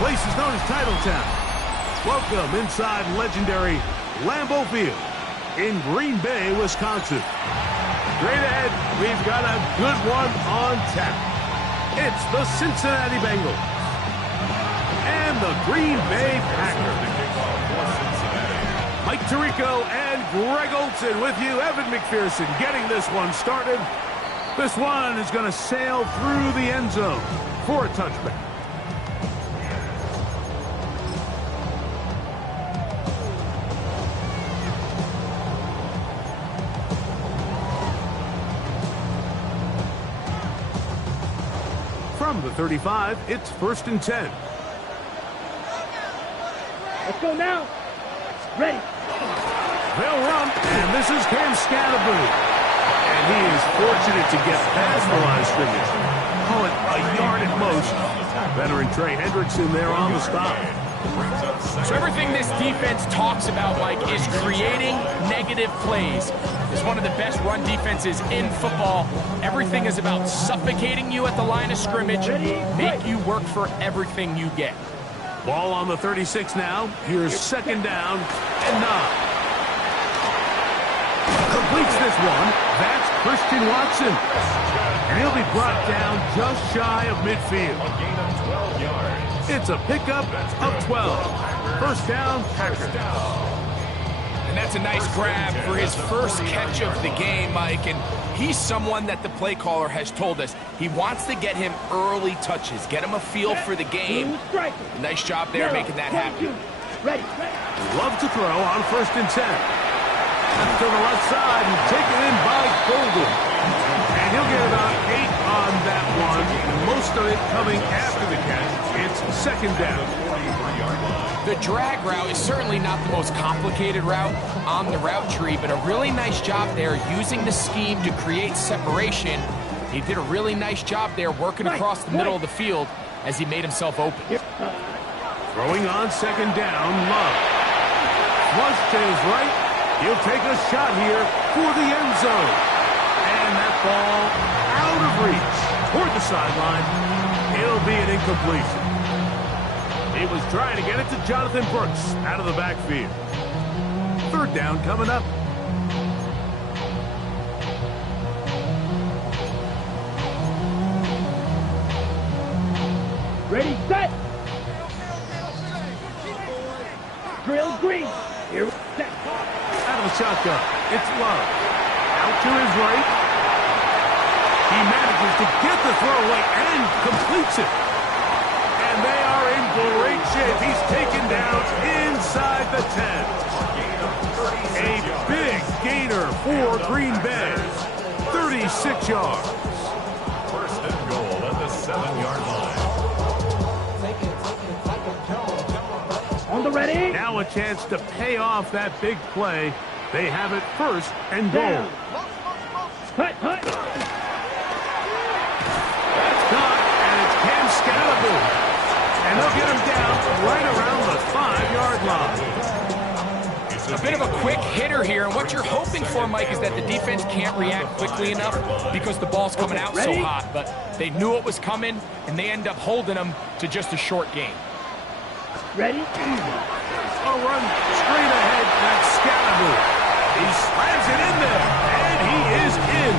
place is known as Titletown. Welcome inside legendary Lambeau Field in Green Bay, Wisconsin. Straight ahead, we've got a good one on tap. It's the Cincinnati Bengals and the Green Bay Packers. Mike Tirico and Greg Olson with you. Evan McPherson getting this one started. This one is going to sail through the end zone for a touchback. From the 35, it's 1st and 10. Let's go now. Ready. They'll run, and this is Cam Scatterboot. And he is fortunate to get past the line of scrimmage. Call it a yard at most. Veteran Trey Hendrickson there on the stop. So everything this defense talks about, Mike, is creating negative plays. It's one of the best run defenses in football. Everything is about suffocating you at the line of scrimmage, make you work for everything you get. Ball on the 36 now. Here's 2nd down and 9. Completes this one. That's Christian Watson. And he'll be brought down just shy of midfield. It's a pickup of 12. 1st down, Packers. And that's a nice grab for his first catch of the game, Mike. And he's someone that the play caller has told us he wants to get him early touches, get him a feel for the game. Nice job there making that happen. Ready. Love to throw on 1st and 10. To the left side and taken in by Golden. And he'll get about 8 on that one. Most of it coming after the catch. It's 2nd down. The drag route is certainly not the most complicated route on the route tree, but a really nice job there using the scheme to create separation. He did a really nice job there working across the middle of the field as he made himself open. Throwing on 2nd down, Love. Flush to his right. He'll take a shot here for the end zone. And that ball out of reach toward the sideline. It'll be an incompletion. He was trying to get it to Jonathan Brooks out of the backfield. 3rd down coming up. Ready, set. Drill green. Here we go. Out of the shotgun, it's Love. Out to his right. He manages to get the throwaway and completes it. And they are in great shape. He's taken down inside the 10. A big gainer for Green Bay. 36 yards. 1st and goal at the 7-yard line. On the ready. Now a chance to pay off that big play. They have it 1st and goal. Hut. That's caught, and it's Cam Scatterboot. And they'll get him down right around the 5-yard line. A bit of a quick hitter here, and what you're hoping for, Mike, is that the defense can't react quickly enough because the ball's coming out so hot. But they knew it was coming, and they end up holding them to just a short game. Ready? A run straight ahead. That's Scatterboot. He slams it in there, and he is in.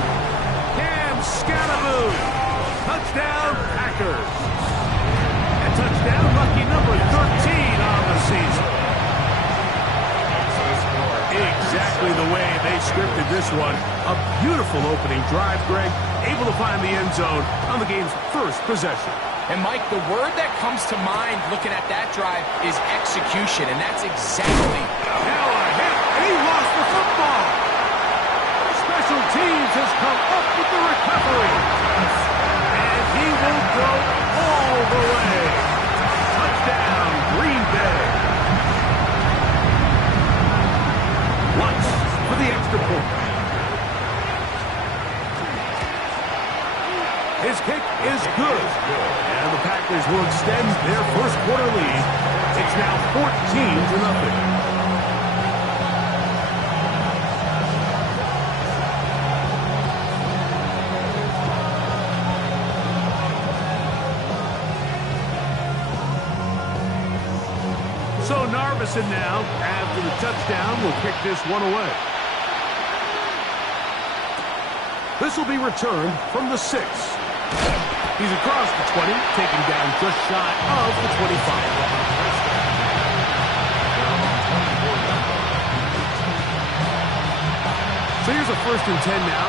Cam Scatterboot. Touchdown, Packers. And touchdown, lucky number 13 on the season. Exactly the way they scripted this one. A beautiful opening drive, Greg. Able to find the end zone on the game's 1st possession. And, Mike, the word that comes to mind looking at that drive is execution, and that's exactly. Now a hit, and he lost the football. Special teams has come up with the recovery. And he will go all the way. Touchdown, Green Bay. Watch for the extra point. His kick is good. And the Packers will extend their 1st quarter lead. It's now 14-0. So Narvison now, after the touchdown, will kick this one away. This will be returned from the 6. He's across the 20, taken down just shy of the 25. So here's a 1st and 10 now.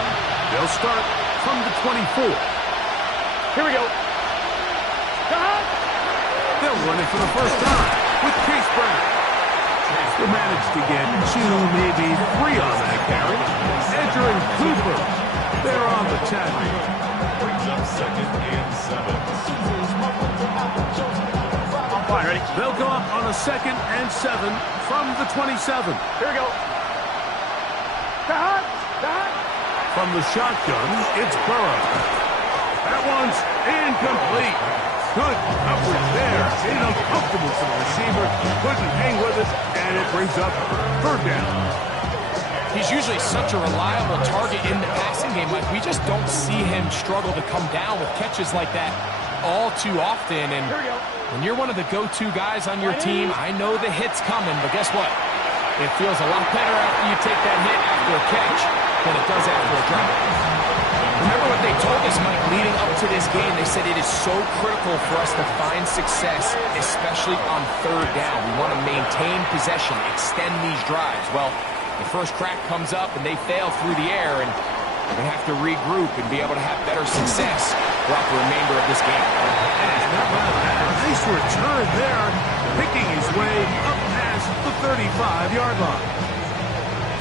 They'll start from the 24. Here we go. They'll run it for the first time with Chase Brown. They managed to get 2, maybe 3 on that carry. Edger and Cooper, they're on the tackle. Brings up 2nd and 7. Fine, ready? They'll go up on a 2nd and 7 from the 27. Here we go. From the shotgun, it's Burrow. That one's incomplete. Good coverage there. Made it uncomfortable for the receiver. Couldn't hang with it, and it brings up 3rd down. He's usually such a reliable target in the passing game. Like, we just don't see him struggle to come down with catches like that all too often. And when you're one of the go-to guys on your team, I know the hit's coming, but guess what? It feels a lot better after you take that hit after a catch than it does after a drop. Remember what they told us, Mike, leading up to this game? They said it is so critical for us to find success, especially on 3rd down. We want to maintain possession, extend these drives. Well, the first crack comes up and they fail through the air, and they have to regroup and be able to have better success throughout the remainder of this game. Nice return there, picking his way up past the 35-yard line.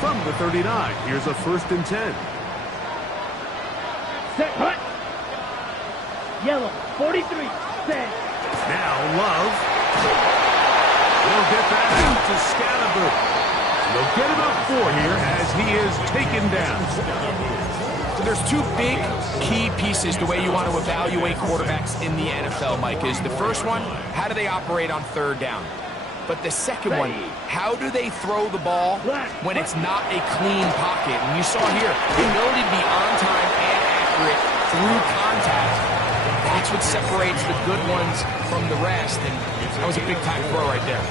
From the 39, here's a 1st and 10. Set, hut. Yellow, 43, set. Now Love will get that out to Scalaboo. They'll get about 4 here as he is taken down. So there's 2 big key pieces the way you want to evaluate quarterbacks in the NFL, Mike. Is the first one, how do they operate on 3rd down? But the second one, how do they throw the ball when it's not a clean pocket? And you saw here, the ability to be on time and accurate through contact. That's what separates the good ones from the rest. And that was a big-time throw right there.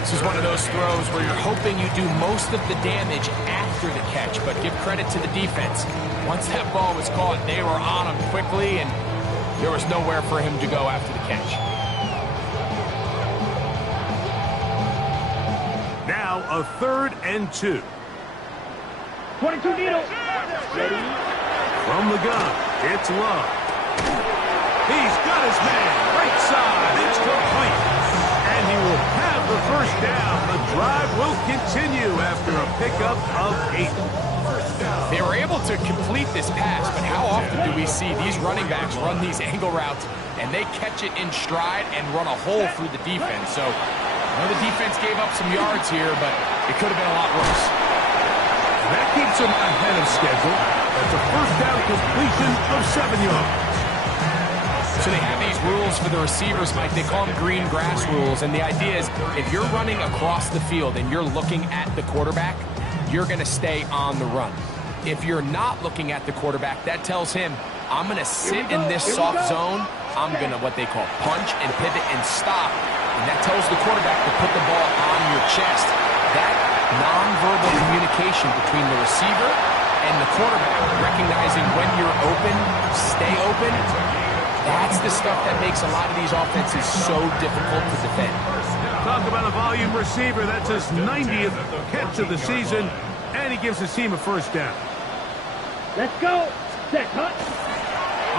This is one of those throws where you're hoping you do most of the damage after the catch, but give credit to the defense. Once that ball was caught, they were on him quickly, and there was nowhere for him to go after the catch. Now a 3rd and 2. 22 needle. Ready? From the gun, it's Love. He's got his man right side. It's complete. And he will have the 1st down. The drive will continue after a pickup of 8. They were able to complete this pass, but how often do we see these running backs run these angle routes and they catch it in stride and run a hole through the defense? So I know the defense gave up some yards here, but it could have been a lot worse. That keeps him ahead of schedule. That's a 1st down completion of 7 yards. So they have these rules for the receivers, Mike. They call them green grass rules. And the idea is if you're running across the field and you're looking at the quarterback, you're going to stay on the run. If you're not looking at the quarterback, that tells him, I'm going to sit in this soft zone. I'm going to what they call punch and pivot and stop. And that tells the quarterback to put the ball on your chest. That nonverbal communication between the receiver and the quarterback, recognizing when you're open, stay open, that's the stuff that makes a lot of these offenses so difficult to defend. Talk about a volume receiver. That's his 90th catch of the season, and he gives his team a 1st down. Let's go. Set, hut.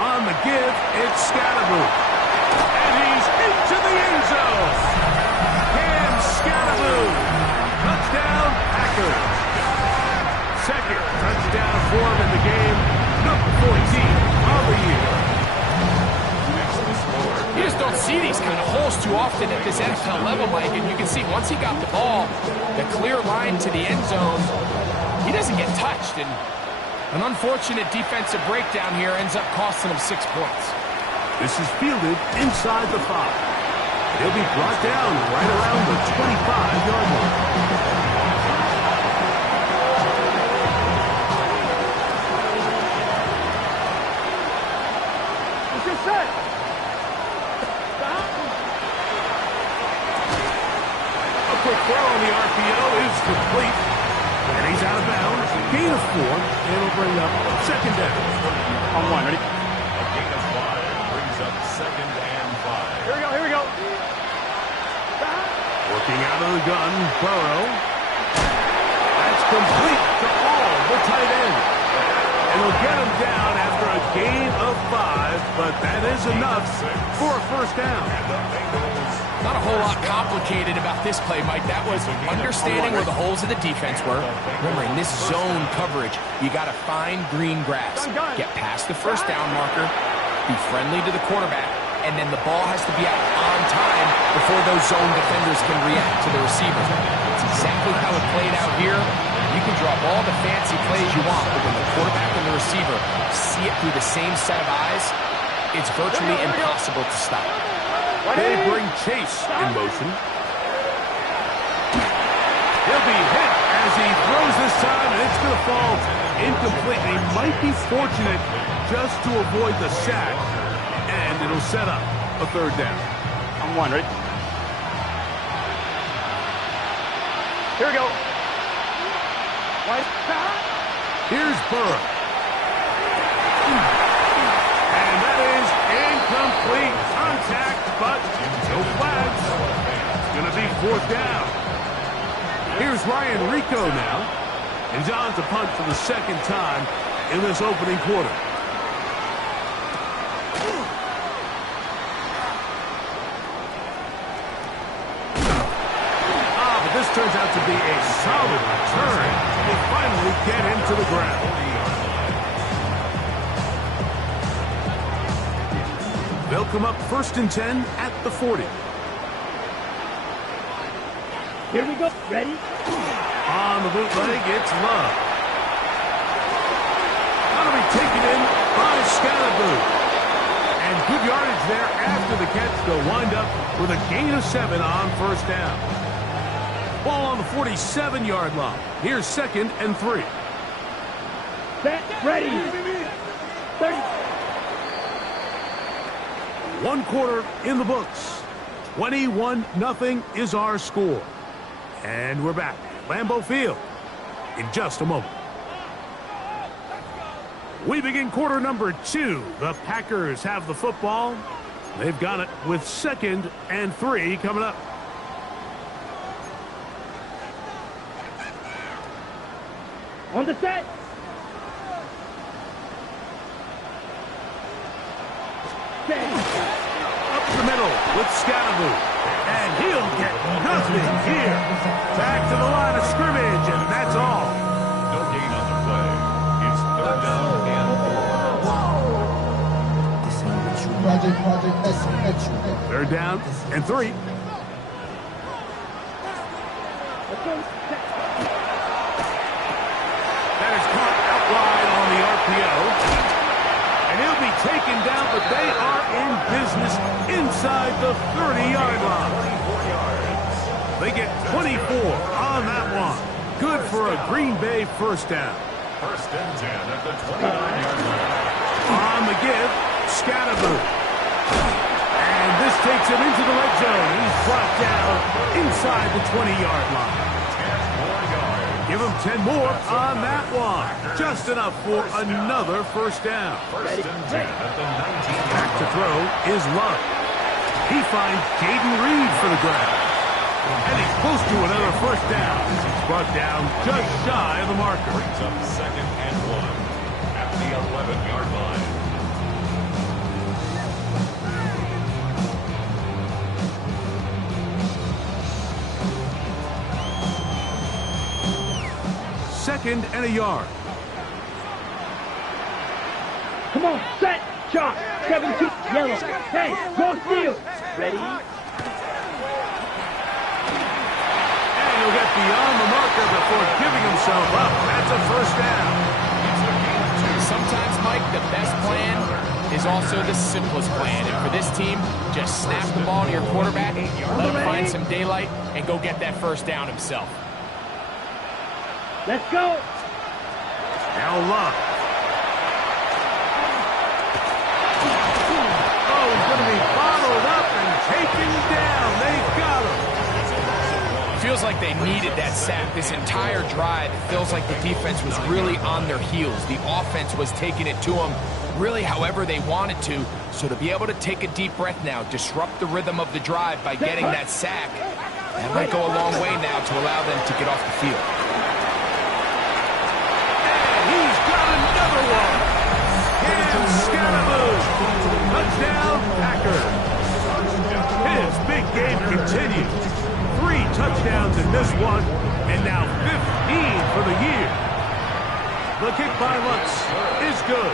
On the give, it's Scalaboo. And he's into the end zone. Cam Scalaboo. Touchdown, Packers. 2nd touchdown for him in the game. Number 14 on the year. You just don't see these kind of holes too often at this NFL level, Mike. And you can see once he got the ball, the clear line to the end zone, he doesn't get touched. And an unfortunate defensive breakdown here ends up costing him 6 points. This is fielded inside the 5. He'll be brought down right around the 25-yard line. throw on the RPO is complete. And he's out of bounds. Gain of 4. And it'll bring up second down. On 1, ready? A gain of 5 brings up 2nd and 5. Here we go, here we go. Working out of the gun, Burrow. That's complete to all the tight end. And he'll get him down after a gain of 5, but that is enough for a first down. Not a whole lot complicated about this play, Mike. That was understanding where the holes of the defense were. Remember, in this zone coverage, you got to find green grass. Get past the first down marker, be friendly to the quarterback, and then the ball has to be out on time before those zone defenders can react to the receiver. It's exactly how it played out here. You can draw up all the fancy plays you want, but when the quarterback and the receiver see it through the same set of eyes, it's virtually impossible to stop. They bring Chase in motion. He'll be hit as he throws this time, and it's going to fall incomplete. He might be fortunate just to avoid the sack, and it'll set up a third down. On 1, ready? Here we go. Here's Burrow. And that is incomplete. Contact, but no flags. It's going to be fourth down. Here's Ryan Rico now. And John's a punt for the second time in this opening quarter. But this turns out to be a solid return. They finally get him to the ground. They'll come up 1st and 10 at the 40. Here we go. Ready? On the bootleg, it's Love. That'll be taken in by Scalaboo. And good yardage there after the catch. They'll wind up with a gain of 7 on first down. Ball on the 47-yard line. Here's 2nd and 3. Set. Ready. 30. 1 quarter in the books. 21-0 is our score. And we're back at Lambeau Field in just a moment. We begin quarter number 2. The Packers have the football. They've got it with 2nd and 3 coming up. On the set. Set. Up the middle with Scalaboo. And he'll get nothing here. Back to the line of scrimmage, and that's all. No gain on the play. It's 3rd down and 4. 3rd down and 3. Let's go. Set. That is caught out wide on the RPO. And he'll be taken down, but they are in business inside the 30-yard line. They get 24 on that one. Good for a Green Bay first down. 1st and 10 at the 29-yard line. On the give, Scalaboo. And this takes him into the red zone. He's brought down inside the 20-yard line. 10 more yards. Give him 10 more on that one. Just enough for another first down. 1st and 10 at the 19-yard Back to throw is Love. He finds Jaden Reed for the grab. And he's close to another first down. He's brought down just shy of the marker. brings up 2nd and 1 at the 11-yard line. Second and a yard. Come on. Set. Shot. 72. Yellow. Hey. Go steal. Ready. And he'll get beyond the marker before giving himself up. That's a first down. Sometimes, Mike, the best plan is also the simplest plan. And for this team, just snap the ball to your quarterback, let him find some daylight, and go get that first down himself. Let's go. Now Love. Oh, he's going to be bottled up and taken down. They've got him. feels like they needed that sack. This entire drive, it feels like the defense was really on their heels. The offense was taking it to them really however they wanted to. So to be able to take a deep breath now, disrupt the rhythm of the drive by getting that sack, that might go a long way now to allow them to get off the field. And he's got another one. And Scaraboo. Touchdown, Packers. His big game continues. 3 touchdowns in this one, and now 15 for the year. The kick by Lutz is good.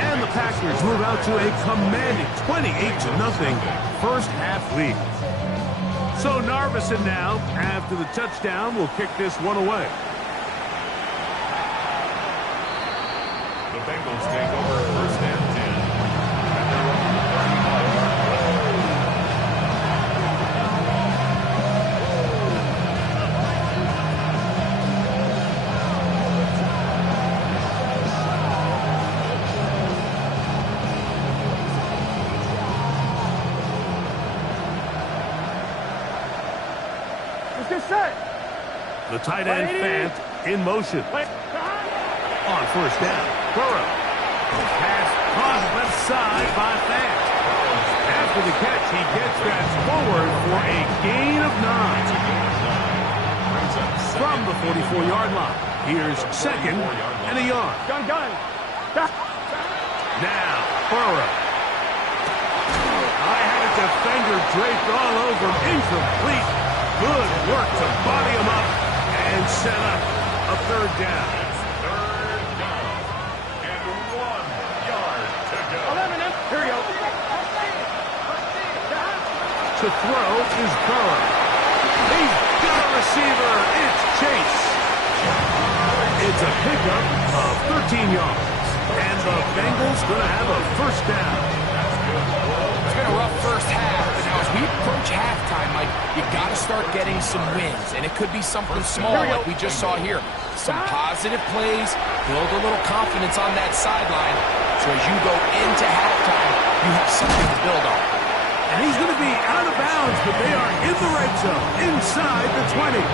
And the Packers move out to a commanding 28-0 first half lead. So Narveson now, after the touchdown, will kick this one away. The Bengals take over first and 10. At their own 35. Set. The tight end Fant in motion. On first down, Burrow. Pass caught left side by Fant. After the catch, he gets that forward for a gain of 9. From the 44-yard line, here's second and a yard. Gun. Now, Burrow. I had a defender draped all over him. Incomplete. Good work to body him up and set up a third down. Third down. And 1 yard to go. 11. Here we go. To throw is Burrow. He's got a receiver. It's Chase. It's a pickup of 13 yards. And the Bengals going to have a first down. It's been a rough first half, but now as we approach halftime, Mike, you got to start getting some wins, and it could be something small like we just saw here. Some positive plays, build a little confidence on that sideline, so as you go into halftime, you have something to build on. And he's going to be out of bounds, but they are in the red zone, inside the 20. A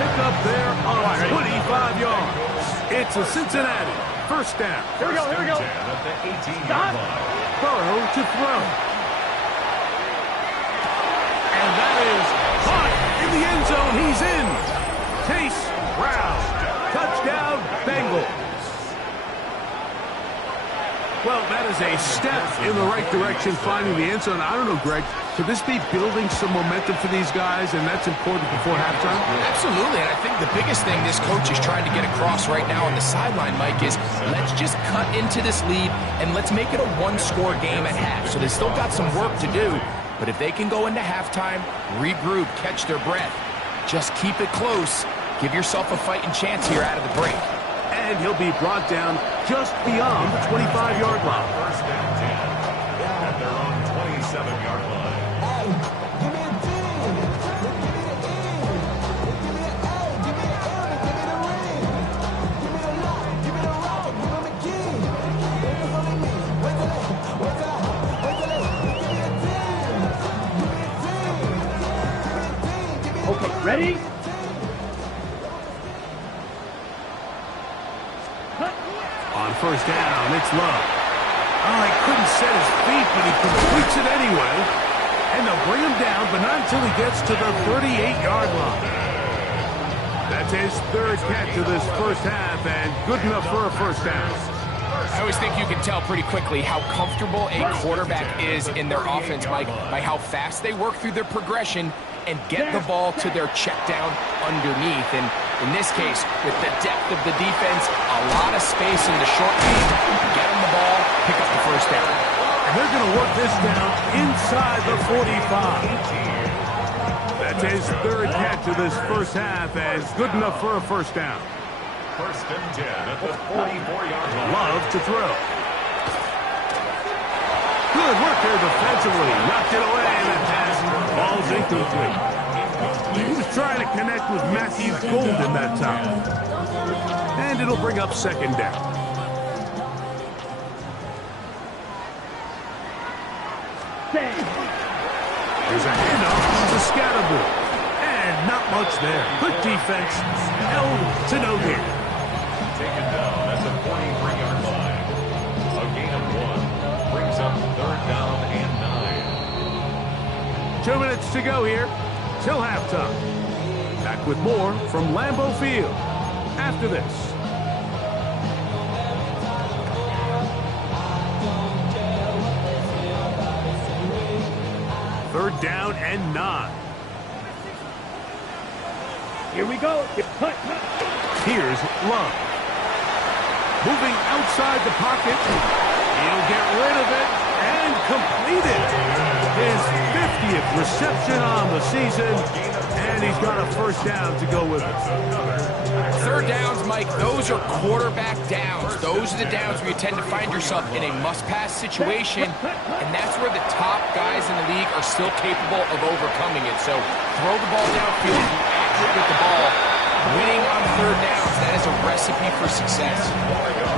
pickup there on 25 yards. It's a Cincinnati first down. Here we go. At the 18-yard line. Burrow to throw. And that is caught in the end zone. He's in. Chase Brown. Touchdown, Bengals. Well, that is a step in the right direction, finding the end zone. I don't know, Greg, could this be building some momentum for these guys, and that's important before halftime? Absolutely, and I think the biggest thing this coach is trying to get across right now on the sideline, Mike, is let's just cut into this lead, and let's make it a one-score game at half. So they still got some work to do, but if they can go into halftime, regroup, catch their breath, just keep it close, give yourself a fighting chance here out of the break. And he'll be brought down just beyond the 25-yard line. First and 10. At their own 27-yard line. Okay, ready? On first down, it's Love. Oh, he couldn't set his feet, but he completes it anyway. And they'll bring him down, but not until he gets to the 38-yard line. That's his third catch of this first half, and good enough for a first down. I always think you can tell pretty quickly how comfortable a quarterback is in their offense, Mike, by how fast they work through their progression and get the ball to their check down underneath. And in this case, with the depth of the defense, a lot of space in the short game, get them the ball, pick up the first down. And they're going to work this down inside the 45. That's his third catch of this first half, as good enough for a first down. First and 10 at the 44-yard line. Love to throw. Good work there defensively. Knocked it away, and the pass falls incomplete. He was trying to connect with Matthew Golden that time. And it'll bring up second down. Here's a handoff to Scaraboo. And not much there. Good defense. Held to no gain. Taken down at the 43-yard line. A gain of 1 brings up 3rd down and 9. 2 minutes to go here till halftime. Back with more from Lambeau Field after this. Third down and 9. Here we go. Here's Love. Moving outside the pocket. He'll get rid of it and complete it. His 50th reception on the season, and he's got a first down to go with it. Third downs, Mike, those are quarterback downs. Those are the downs where you tend to find yourself in a must-pass situation, and that's where the top guys in the league are still capable of overcoming it. So throw the ball downfield, be accurate with the ball. Winning on third downs, that is a recipe for success.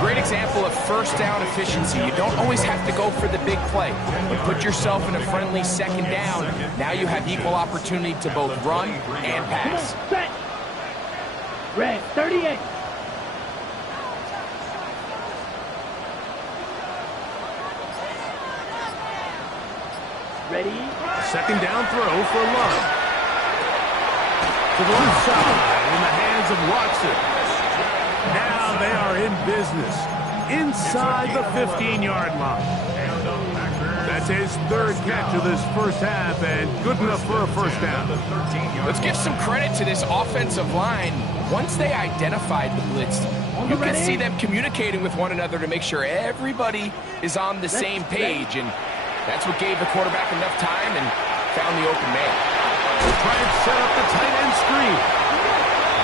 Great example of first down efficiency. You don't always have to go for the big play, but put yourself in a friendly second down. Now you have equal opportunity to both run and pass. Set. Red 38. Ready? Second down throw for Love. To the left side in the hands of Watson. Now they are in business inside the 15-yard line. That's his third catch of this first half and good enough for a first down. Let's give some credit to this offensive line. Once they identified the blitz, you can see them communicating with one another to make sure everybody is on the same page, and that's what gave the quarterback enough time and found the open man. They'll try and set up the tight end screen.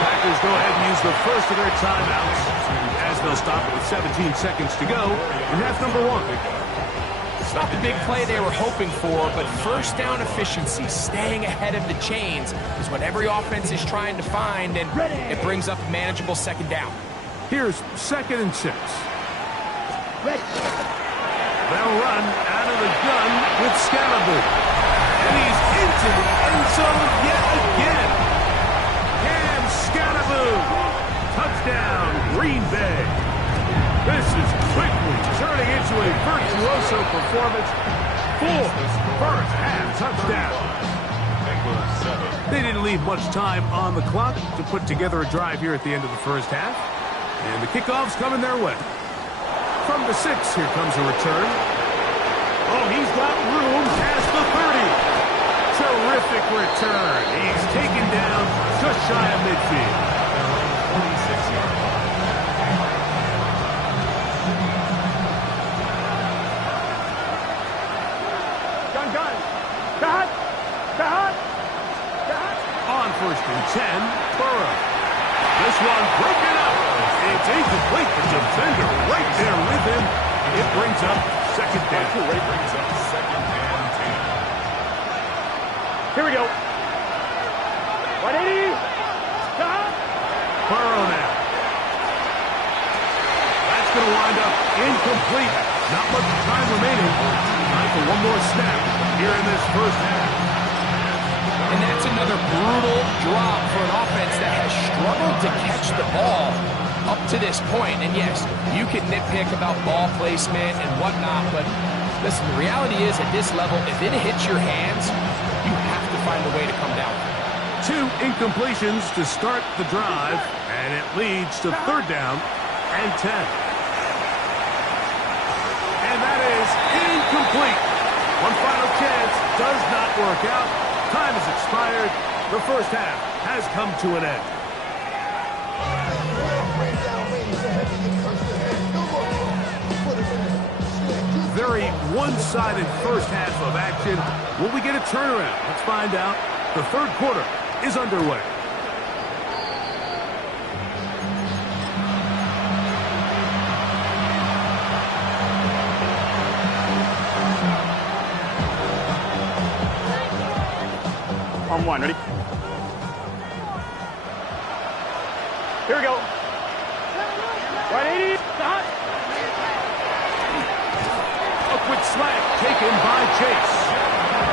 Packers go ahead and use the first of their timeouts as they'll stop it with 17 seconds to go in half number 1. It's not the big play they were hoping for, but first down efficiency, staying ahead of the chains, is what every offense is trying to find, and it brings up a manageable second down. Here's 2nd and 6. Ready. They'll run out of the gun with Scalaboo. And he's into the end zone yet again. Cam Scalaboo. Touchdown, Green Bay. This is quickly turning into a virtuoso performance. 4th first half touchdown. They didn't leave much time on the clock to put together a drive here at the end of the first half. And the kickoff's coming their way. From the 6, here comes a return. Oh, he's got room past the 30. Terrific return. He's taken down just shy of midfield. 46-yard line. Gun. Cut. On 1st and 10, Burrow. This one broken up. It's incomplete. The defender right there with him. It brings up second down. Here we go. 180. Burrow now. That's going to wind up incomplete. Not much time remaining. Time for one more snap here in this first half. And that's another brutal drop for an offense that has struggled to catch the ball up to this point. And yes, you can nitpick about ball placement and whatnot, but listen, the reality is at this level, if it hits your hands, you have to find a way to come down. 2 incompletions to start the drive, and it leads to 3rd down and 10. And that is incomplete. One final chance does not work out. Time has expired. The first half has come to an end. Very one-sided first half of action. Will we get a turnaround? Let's find out. The third quarter is underway. On 1, ready? Here we go. 180. Stop. A quick slant taken by Chase.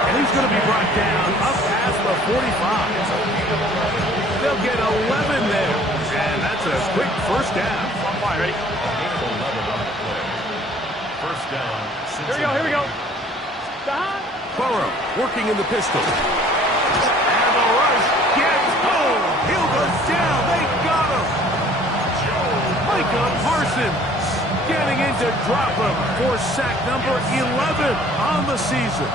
And he's going to be brought down up past the 45. first down. Ready? Gain of 11 on the play. First down, Cincinnati. Here we go. Stop. Burrow working in the pistol. And the rush gets home. Hill goes down. They got him. Micah Parsons getting in to drop him for sack number 11 on the season.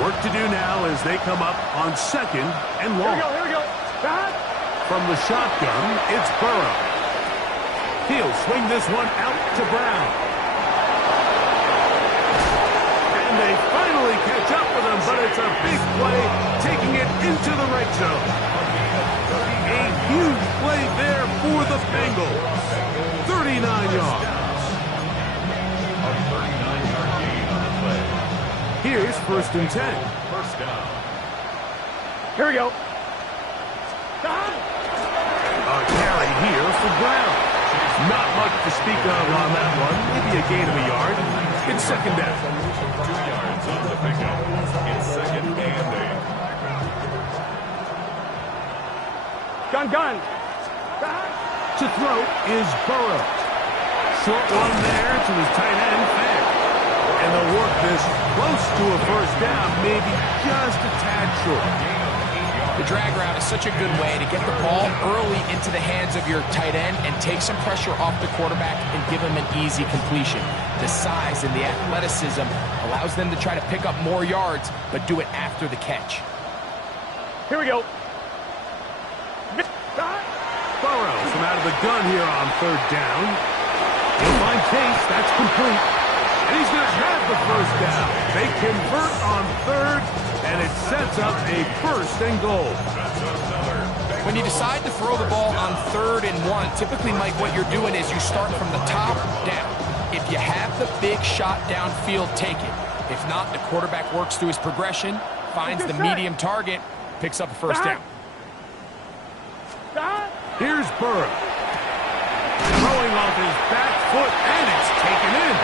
Work to do now as they come up on second and long. Here we go. Stop. From the shotgun, it's Burrow. He'll swing this one out to Brown. And they finally catch up with him, but it's a big play, taking it into the red zone. A huge play there for the Bengals. 39 yards. A 39-yard gain on the play. Here's first and 10. First down. Here we go. Stop. A carry here for Brown. Not much to speak of on that one. Maybe a gain of a yard. It's second down. 2 yards on the pickup. It's second and 8. Gun. To throw is Burrow. Short one there to his tight end, Fant. And they'll work this close to a first down, maybe just a tad short. The drag route is such a good way to get the ball early into the hands of your tight end and take some pressure off the quarterback and give him an easy completion. The size and the athleticism allows them to try to pick up more yards, but do it after the catch. Here we go. Burrow from out of the gun here on third down. He'll find Chase. That's complete. And he's going to have the first down. They convert on third, and it sets up a first and goal. When you decide to throw the ball on 3rd and 1, typically, Mike, what you're doing is you start from the top down. If you have the big shot downfield, take it. If not, the quarterback works through his progression, finds the medium target, picks up a first down. Here's Burrow. Throwing off his back foot, and it's taken in.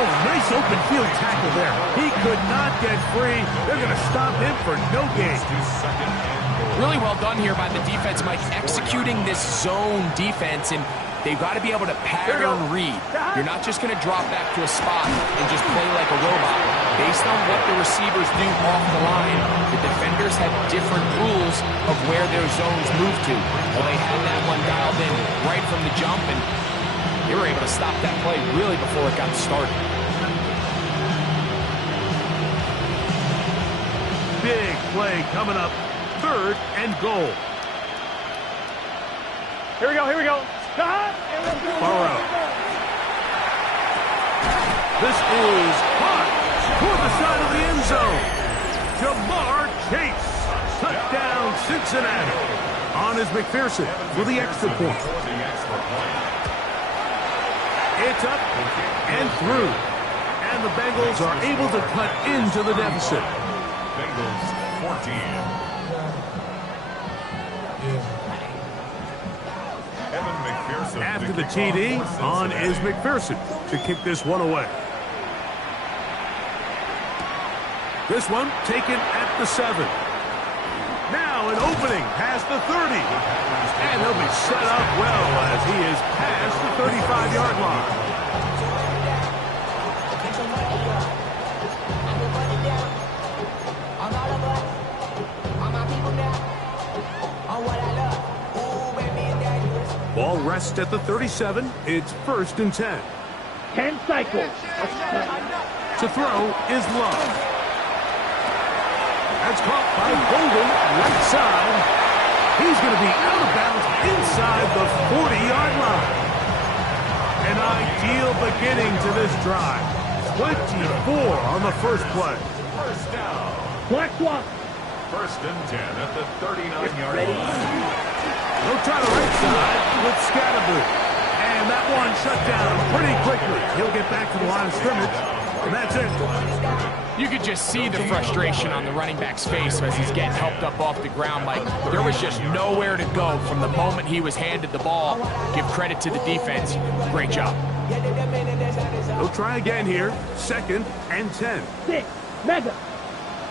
Oh, nice open field tackle there. He could not get free. They're going to stop him for no gain. Really well done here by the defense, Mike, executing this zone defense, and they've got to be able to pattern read. You're not just going to drop back to a spot and just play like a robot. Based on what the receivers do off the line, the defenders have different rules of where their zones move to. Well, they had that one dialed in right from the jump, and they were able to stop that play really before it got started. Big play coming up. 3rd and goal. Here we go. Stop. Burrow. This is hot toward the side of the end zone. Jamar Chase. Touchdown, Cincinnati. On is McPherson for the extra point. It's up and through. And the Bengals are able to cut into the deficit. Bengals 14. After the TD, on is McPherson to kick this one away. This one taken at the 7. Now an opening past the 30. And he'll be set up well as he is past the 35-yard line. Ball rests at the 37. It's 1st and 10. 10 cycles. To throw is Love. That's caught by Golden, right side. He's going to be out of bounds inside the 40-yard line. An ideal beginning to this drive. 24 on the first play. First down. Black walk. 1st and 10 at the 39-yard line. He'll try the right side with Scatterboo. And that one shut down pretty quickly. He'll get back to the line of scrimmage, and that's it. You could just see the frustration on the running back's face as he's getting helped up off the ground. Like, there was just nowhere to go from the moment he was handed the ball. Give credit to the defense. Great job. He'll try again here. 2nd and 10. 6. Mega.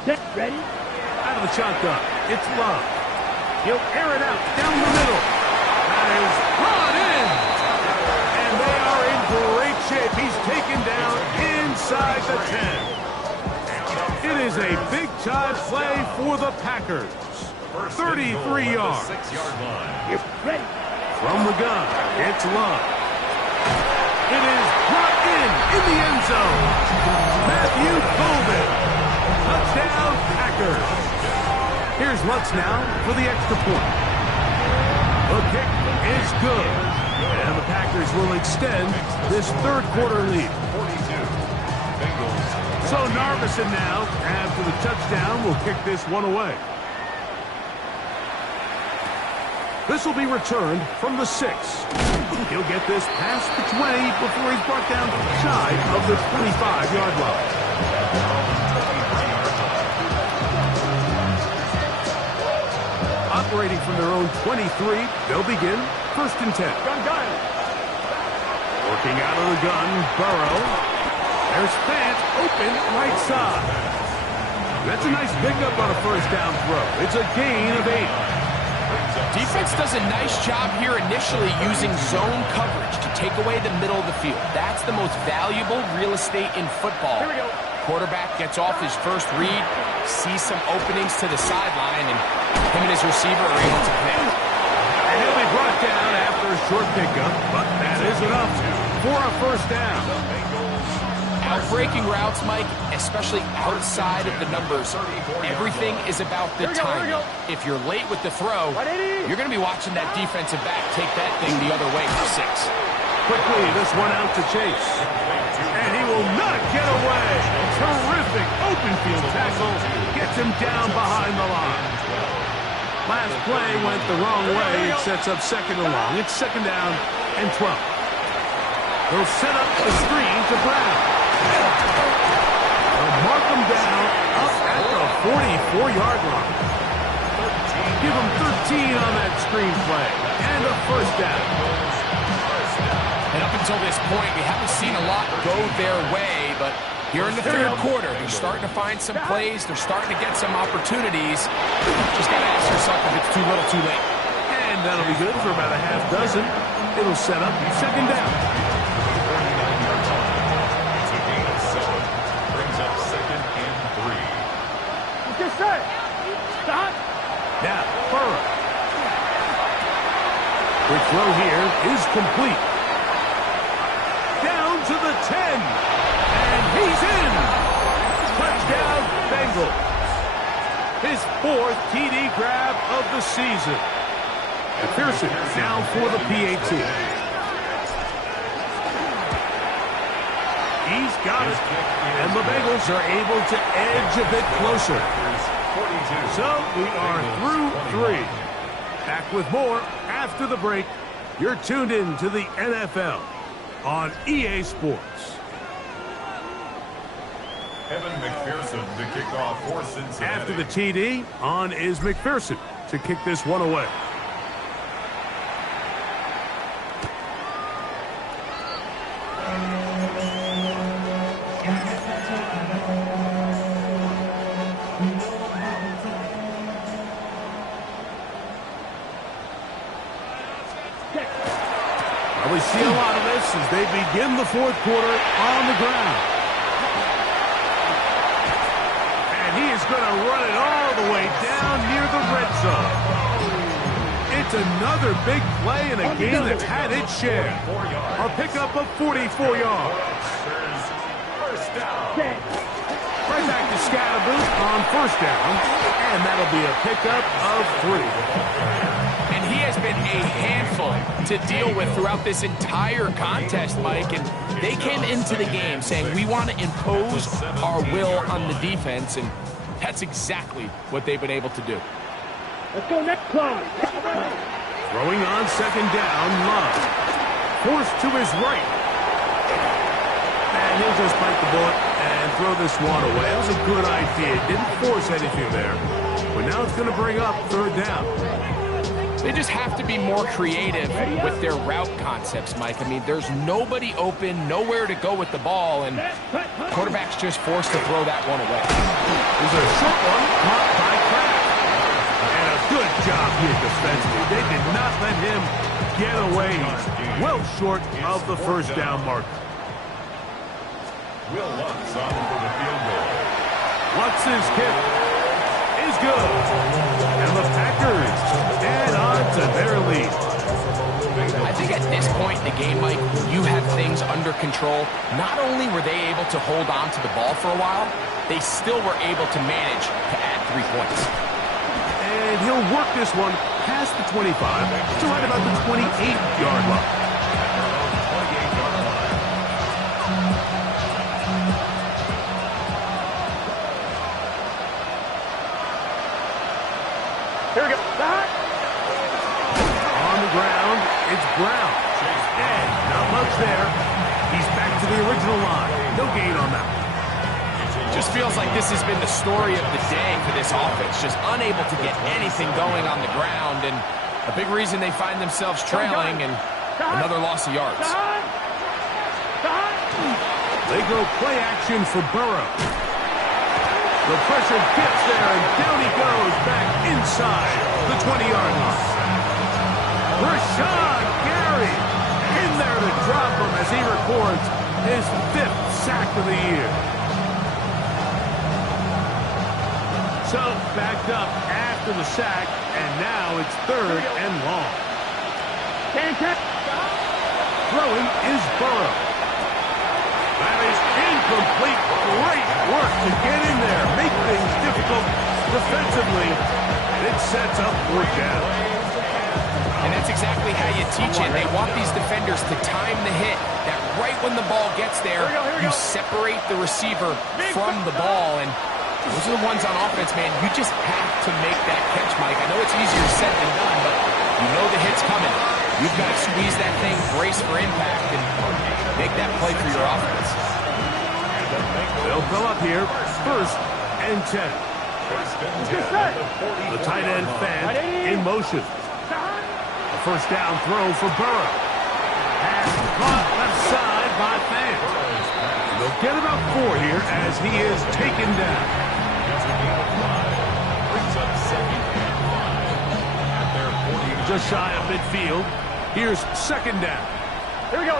Set. Ready? Out of the shotgun, it's Love. He'll air it out down the middle. That is brought in. He's taken down inside the 10. It is a big-time play for the Packers. 33 yards. 6-yard line. You're ready. From the gun, it's Love. It is brought in the end zone. Matthew Golden. Touchdown, Packers. Here's Lutz now for the extra point. The kick is good. And the Packers will extend this third quarter lead. 42. Bengals. So Narveson now, after the touchdown, will kick this one away. This will be returned from the 6. He'll get this past the 20 before he's brought down shy of the 25-yard line. Operating from their own 23, they'll begin 1st and 10. Gun. Working out of the gun, Burrow. There's Fant open right side. That's a nice pickup on a first down throw. It's a gain of 8. Defense does a nice job here initially using zone coverage to take away the middle of the field. That's the most valuable real estate in football. Here we go. Quarterback gets off his first read, sees some openings to the sideline, and him and his receiver are able to connect. And he'll be brought down after a short pickup, but that is enough for a first down. Out-breaking routes, Mike, especially outside of the numbers, everything is about the timing. If you're late with the throw, you're going to be watching that defensive back take that thing the other way for 6. Quickly, this one out to Chase. And he will not get away. Terrific open field tackle. Gets him down behind the line. Last play went the wrong way. It sets up 2nd and long. It's 2nd down and 12. They'll set up the screen to Brown. They'll mark him down up at the 44-yard line. Give him 13 on that screen play. And a first down. And up until this point, we haven't seen a lot go their way, but here in the third quarter, they're starting to find some plays. They're starting to get some opportunities. Just got to ask yourself if it's too little, too late. And that'll be good for about a half dozen. It'll set up 2nd down. It's a gain of 7. Brings up 2nd and 3. Just set. Stop. Now, Burrow. Quick throw here is complete. Down to the 10. And he's in. Touchdown, Bengals. His 4th TD grab of the season. McPherson now for the PAT. He's got it. And the Bengals are able to edge a bit closer. So we are through 3. Back with more after the break. You're tuned in to the NFL on EA Sports. Evan McPherson to kick off for Cincinnati. After the TD, on is McPherson to kick this one away. Well, we see a lot of this as they begin the 4th quarter on the ground. And he is going to run it all the way down near the red zone. It's another big play in a game that's had its share. A pickup of 44 yards. First down. Right back to Scatterboot on 1st down. And that'll be a pickup of 3. And he has been a handful to deal with throughout this entire contest, Mike. And they came into the game saying, we want to impose our will on the defense. And that's exactly what they've been able to do. Let's go next play. Throwing on 2nd down, Love. Forced to his right. And he'll just bite the bullet and throw this one away. That was a good idea. Didn't force anything there. But now it's going to bring up 3rd down. They just have to be more creative with their route concepts, Mike. I mean, there's nobody open, nowhere to go with the ball, and quarterback's just forced to throw that one away. There's a short one caught by Kraft. And a good job here defensively. They did not let him get away. He's well short of the 1st down marker. Will Lutz on for the field goal. Lutz's kick is good. And the Packers add on to their lead. I think at this point in the game, Mike, you have things under control. Not only were they able to hold on to the ball for a while, they still were able to manage to add 3 points. And he'll work this one past the 25 to right about the 28-yard line. Here we go. On the ground, it's Brown. And not much there. He's back to the original line. No gain on that. Just feels like this has been the story of the day for this offense. Just unable to get anything going on the ground. And a big reason they find themselves trailing and another loss of yards. They go play action for Burrow. The pressure gets there, and down he goes back inside the 20-yard line. Rashawn Gary in there to drop him as he records his 5th sack of the year. So backed up after the sack, and now it's 3rd and long. Throwing is Burrow. That is incomplete. Great work to get in there, make things difficult defensively, and it sets up 4th down. And that's exactly how you teach it. They want these defenders to time the hit, that right when the ball gets there, you separate the receiver from the ball. And those are the ones on offense, man. You just have to make that catch, Mike. I know it's easier said than done, but you know the hit's coming. You've got to squeeze that thing, brace for impact, and make that play for your offense. They'll fill up here, 1st and 10. The tight end fan in motion. A 1st down throw for Burrow. Pass caught left side by Fan. They'll get about 4 here as he is taken down. Just shy of midfield. Here's 2nd down. Here we go.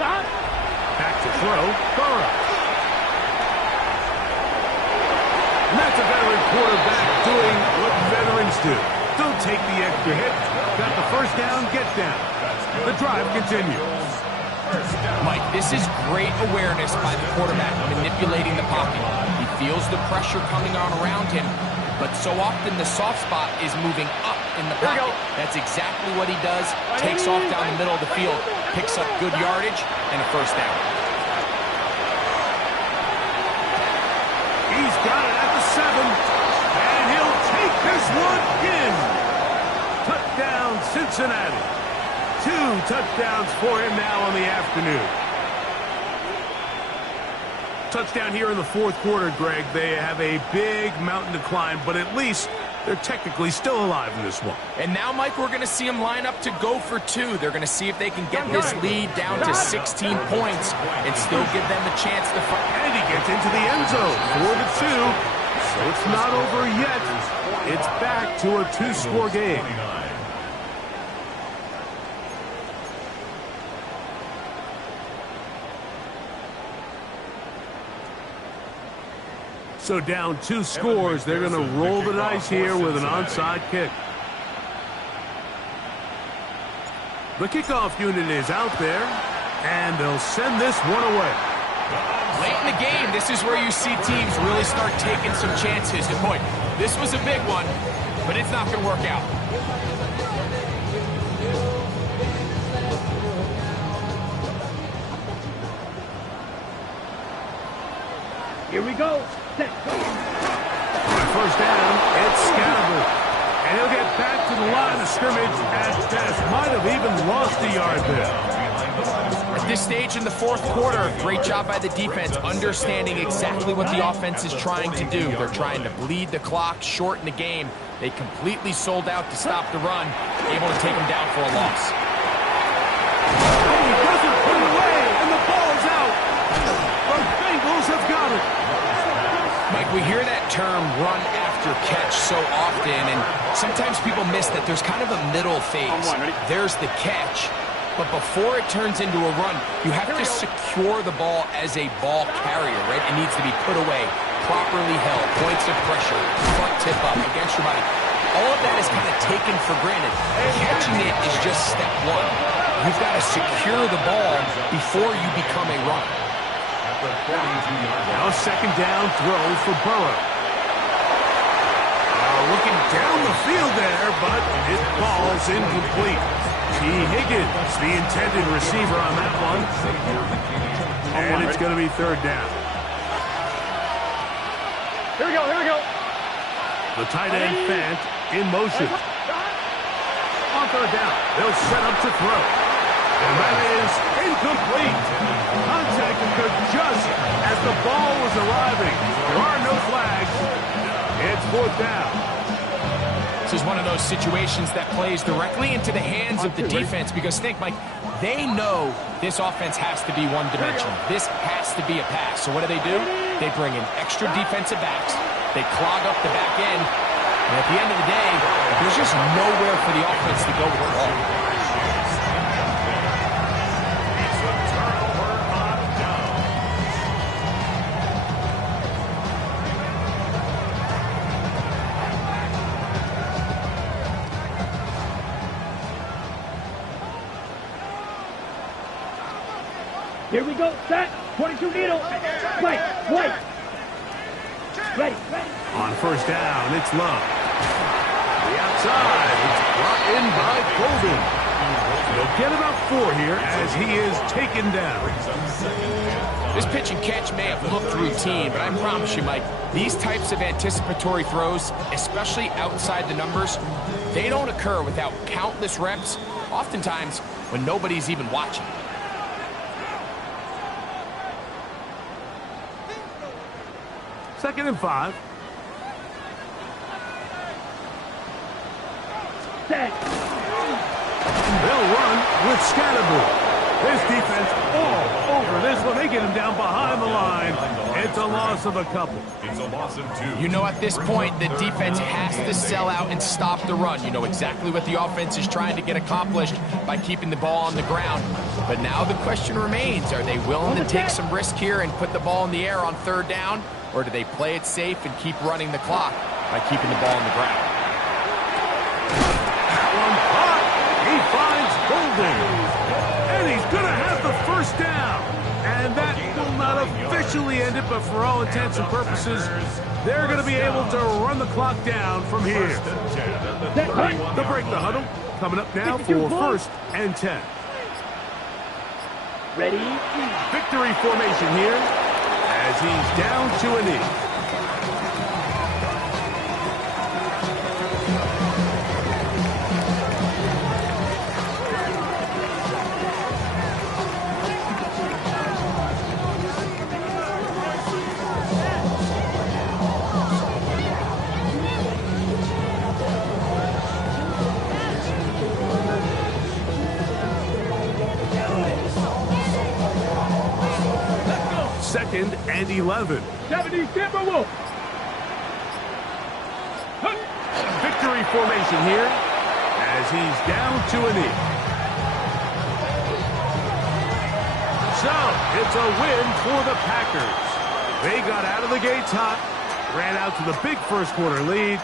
Stop. Back to throw, Burrow. And that's a veteran quarterback doing what veterans do. Don't take the extra hit. Got the 1st down, get down. The drive continues. Mike, this is great awareness by the quarterback manipulating the pocket. He feels the pressure coming on around him, but so often the soft spot is moving up in the pocket. That's exactly what he does. Takes off down the middle of the field, picks up good yardage, and a 1st down. He's got it at the 7, and he'll take this one in. Touchdown, Cincinnati. 2 touchdowns for him now on the afternoon. Touchdown here in the 4th quarter, Greg. They have a big mountain to climb, but at least they're technically still alive in this one. And now, Mike, we're going to see them line up to go for 2. They're going to see if they can get this lead down to 16 points and still give them a chance to fight. And he gets into the end zone for the 2. So it's not over yet. It's back to a 2-score game. So down 2 scores, they're going to roll the dice here with an onside kick. The kickoff unit is out there, and they'll send this one away. Late in the game, this is where you see teams really start taking some chances. And boy, this was a big one, but it's not going to work out. Here we go. On 1st down, it's Scatterby. And he'll get back to the line of scrimmage at best. Might have even lost a yard there. At this stage in the 4th quarter, great job by the defense, understanding exactly what the offense is trying to do. They're trying to bleed the clock, shorten the game. They completely sold out to stop the run, able to take them down for a loss. He doesn't put it away, and the ball's out. The Bengals have got it. Mike, we hear that term run after catch so often, and sometimes people miss that there's kind of a middle phase. There's the catch, but before it turns into a run, you have to secure the ball as a ball carrier, right? It needs to be put away, properly held, points of pressure, front tip up against your body. All of that is kind of taken for granted. Catching it is just step one. You've got to secure the ball before you become a runner. Now second down throw for Burrow. Looking down the field there, but his ball's incomplete. T. Higgins, the intended receiver on that one. And it's going to be third down. Here we go, here we go. The tight end, Fant, in motion. On third down, they'll set up to throw. And that is incomplete. Contact occurred just as the ball was arriving. There are no flags. It's fourth down. This is one of those situations that plays directly into the hands of the defense because think, Mike, they know this offense has to be one-dimensional. This has to be a pass. So what do? They bring in extra defensive backs. They clog up the back end. And at the end of the day, there's just nowhere for the offense to go with the ball. Here we go, set, 22 needle, right. Ready. On first down, it's Love. The outside, it's brought in by Golden. He'll get about 4 here as he is taken down. This pitch and catch may have looked routine, but I promise you, Mike, these types of anticipatory throws, especially outside the numbers, they don't occur without countless reps, oftentimes when nobody's even watching. Second and 5. Set. They'll run with Scatterbull. This defense all over this one. They get him down behind the line. It's a loss of a couple. It's a loss of 2. You know, at this point, the defense has to sell out and stop the run. You know exactly what the offense is trying to get accomplished by keeping the ball on the ground. But now the question remains, are they willing to take some risk here and put the ball in the air on third down? Or do they play it safe and keep running the clock by keeping the ball on the ground? One hot. He finds Golden. And he's going to have the first down. And that will not officially end it, but for all intents and purposes, they're going to be able to run the clock down from here. The break the huddle coming up now for first and 10. Ready? Victory formation here as he's down to a knee. Second and 11. 70 Timberwolves. Victory formation here as he's down to a knee. So, it's a win for the Packers. They got out of the gates hot, ran out to the big first quarter lead,